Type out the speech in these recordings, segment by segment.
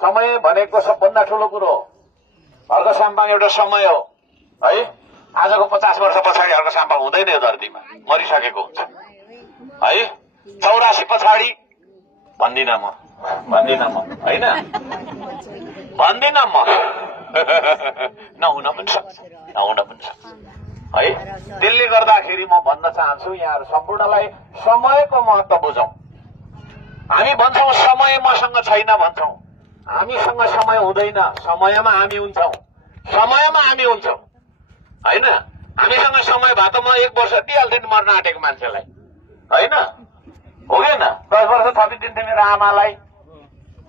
समय भनेको सबभन्दा ठूलो कुरो हो। हर्क साम्पाङ एउटा समय हो है। आजको 50 वर्ष पछाडि हर्क साम्पाङ हुँदैन यो धरतीमा, मरिसकेको हुन्छ है। 84 पछाडि भन्दिनँ म होइन, भन्दिनँ म नहुन पनि सक्छ है। त्यसले गर्दाखेरि म भन्न चाहन्छु यहाँहरू सम्पूर्णलाई समयको महत्व बुझौं। हामी भन्छौं समय मसँग छैन भन्छौं, हामीसँग समय हुँदैन, समयमा हामी हुन्छौं होइन। हामीसँग समय भए त म 1 वर्ष दिइहाल्थेँ मर्न आँटेको मान्छेलाई होइन, हो किन? 10 वर्ष थपिदिन्थे मेरो आमालाई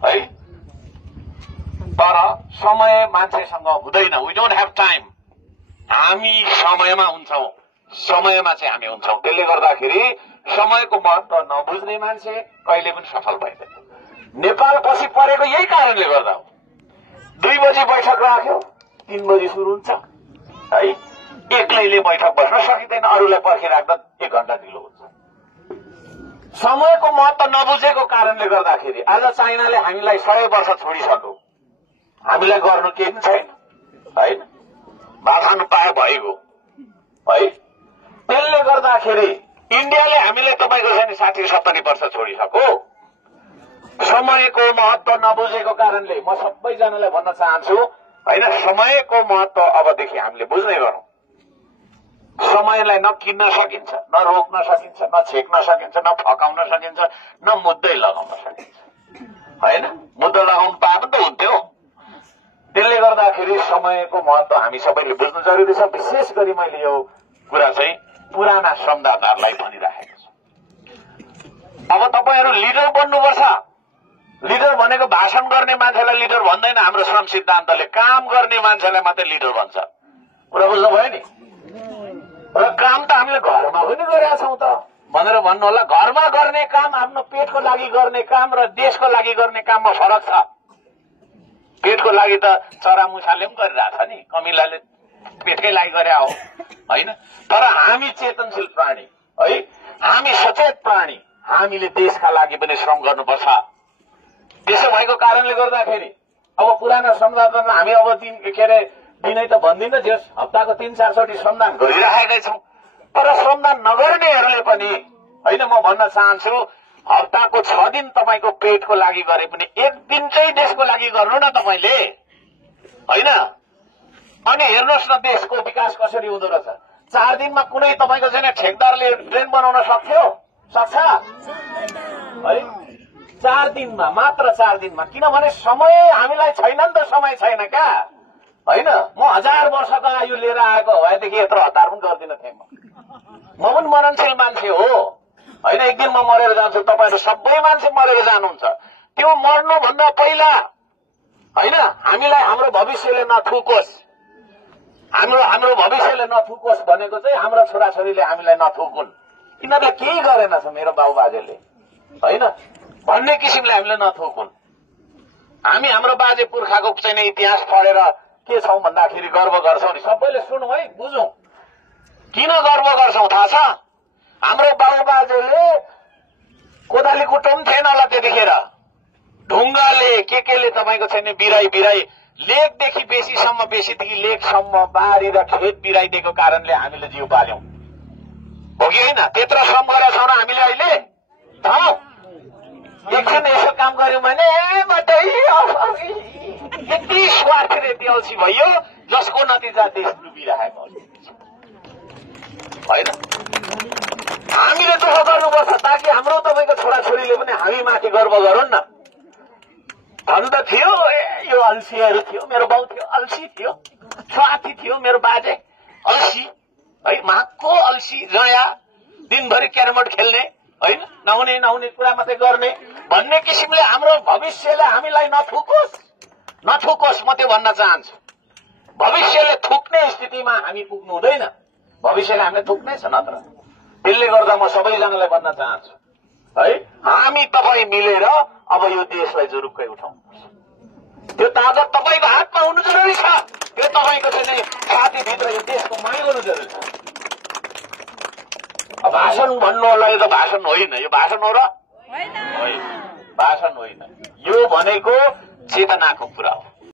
है। तर समय मान्छेसँग हुँदैन। We don't have time. हामी समयमा हुन्छौं, समयमा चाहिँ हामी हुन्छौं। त्यसले गर्दाखेरि समयको महत्व नबुझ्ने मान्छे कहिले पनि सफल भइदैन। नेपाल पछि परेको यही कारणले गर्दा हो। 2 बजे बैठक राख्यो, 3 बजे सुरु हुन्छ है। एक्लैले बैठक बस्न सकिँदैन, अरूलाई पर्खिराख्दा 1 घण्टा ढिलो हुन्छ। समयको महत्व नबुझेको कारणले गर्दाखेरि आज चाइनाले हामीलाई 100 वर्ष छोडिसक्यो, हामीलाई गर्नु केही पनि छैन होइन। भात खानु पाए भइगयो है। त्यसले गर्दाखेरि इन्डियाले हामीले तपाईँको चाहिँ 60-70 वर्ष छोडिसक्यो। समयको महत्व नबुझेको कारणले म सबैजनालाई भन्न चाहन्छु होइन, समयको महत्व अबदेखि हामीले बुझ्दै गरौं। समयलाई न किन्न सकिन्छ, न रोक्न सकिन्छ, न छेक्न सकिन्छ, न फकाउन सकिन्छ, न मुद्दै लगाउन सकिन्छ होइन। मुद्दा लगाउनु पाए पनि त हुन्थ्यो। त्यसले गर्दाखेरि समयको महत्व हामी सबैले बुझ्नु जरुरी छ। विशेष गरी मैले यो कुरा चाहिँ पुराना श्रमदाताहरूलाई भनिराखेको छु। अब तपाईहरू लिडर बन्नुपर्छ। लिडर भनेको भाषण गर्ने मान्छेलाई लिडर भन्दैन हाम्रो श्रम सिद्धान्तले, काम गर्ने मान्छेलाई मात्रै लिडर भन्छ। कुरा बुझ्नुभयो नि? र काम त हामीले घरमा पनि गरेका छौं त भनेर भन्नु होला। घरमा गर्ने काम, आफ्नो पेटको लागि गर्ने काम र देशको लागि गर्ने काममा फरक छ। पेटको लागि त चरामुसाले पनि गरिरहेछ नि, कमिलाले पेटकै लागि गरे हो होइन। तर हामी चेतनशील प्राणी है, हामी सचेत प्राणी, हामीले देशका लागि पनि श्रम गर्नुपर्छ। त्यसो भएको कारणले गर्दाखेरि अब पुराना श्रमदानमा हामी अब दिनै त भन्दिनँ, जस हप्ताको 3-4 चोटि श्रमदान गरिरहेकै छौं। तर श्रमदान नगर्नेहरूले पनि होइन, म भन्न चाहन्छु हप्ताको 6 दिन तपाईको पेटको लागि गरे पनि 1 दिन चाहिँ देशको लागि गर्नु न तपाईले होइन। अनि हेर्नुहोस् न देशको विकास कसरी हुँदो रहेछ। 4 दिनमा कुनै तपाईको चाहिँ ठेकदारले ट्रेन बनाउन सक्छ है? 4 दिनमा, मात्र 4 दिनमा। किनभने समय हामीलाई छैन नि त, समय छैन क्या होइन। म 1000 वर्षको आयु लिएर आएको भएदेखि यत्रो हतार पनि गर्दिन थिएँ। म पनि मननशील मान्छे हो होइन। एक दिन म मरेर जान्छु, तपाईहरु सबै मान्छे मरेर जानुहुन्छ। त्यो मर्नुभन्दा पहिला होइन हामीलाई हाम्रो भविष्यले नथुकोस्, हाम्रो भविष्यले नथुकोस् भनेको चाहिँ हाम्रो छोराछोरीले हामीलाई नथुकुन्। यिनीहरूले केही गरेनछ मेरो बाबुबाजेले होइन भन्ने किसिमले हामीले नथुकुन्। हामी हाम्रो बाजे पुर्खाको चाहिँ इतिहास पढेर के छौं भन्दाखेरि गर्व गर्छौं नि। सबैले सुनौं है, बुझौं किन गर्व गर्छौं थाहा छ? हाम्रो बाबुबाजेले कोदाली कुटो पनि थिएन होला त्यतिखेर, ढुङ्गाले केले तपाईको छैन बिराई लेकदेखि बेसीदेखि लेकसम्म बारी र खेत बिराइदिएको कारणले हामीले जिउ पाल्यौं, हो कि होइन? त्यत्रो श्रम गरेका छौँ र हामीले अहिले एकछिन यसो काम गर्यौं भने यति स्वार्थ र यति अल्छी भयो जसको नतिजा देश डुबिरहेको होइन। हामीले दुःख गर्नुपर्छ ताकि हाम्रो तपाईको छोराछोरीले पनि हामी माथि गर्व गरून् न। धन त थियो, यो अल्छीहरू थियो, मेरो बाउ थियो अल्छी थियो, स्वार्थी थियो मेरो बाजे अल्छी है, माको अल्छी जया, दिनभरि क्यारमबोर्ड खेल्ने होइन, नहुने कुरा मात्रै गर्ने भन्ने किसिमले हाम्रो भविष्यले हामीलाई नथुकोस् म त्यो भन्न चाहन्छु। भविष्यले थुक्ने स्थितिमा हामी पुग्नु हुँदैन, भविष्यले हामीले थुक्नै छ नत्र। त्यसले गर्दा म सबैजनालाई भन्न चाहन्छु है, हामी तपाईँ मिलेर अब यो देशलाई जुरुक्कै उठाउनुपर्छ। त्यो ताकत तपाईको हातमा हुनु जरुरी छ। त्यो तपाईको चाहिँ छातीभित्र यो देशको माग हुनु जरुरी छ। भाषण भन्नु होला, यो त भाषण होइन, यो भाषण हो र होइन, भाषण होइन। यो भनेको चेतनाको कुरा हो।